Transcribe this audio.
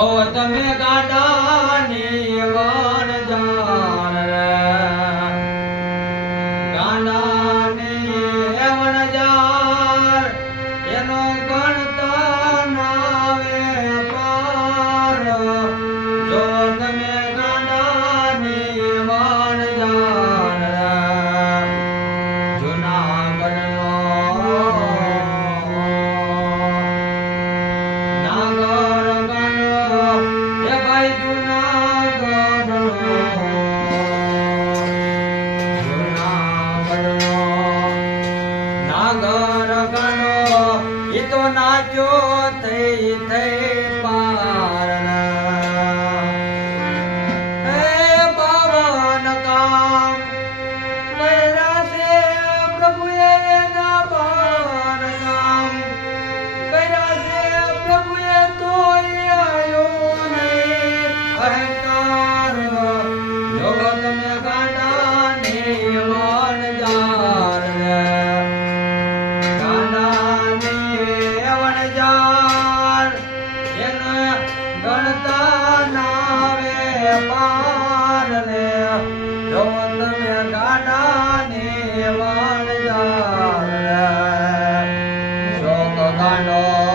જો તમે ગાડાની વણ જાણ ગાડાની વણ જાણ એનો હિતો નાચો ગાંડો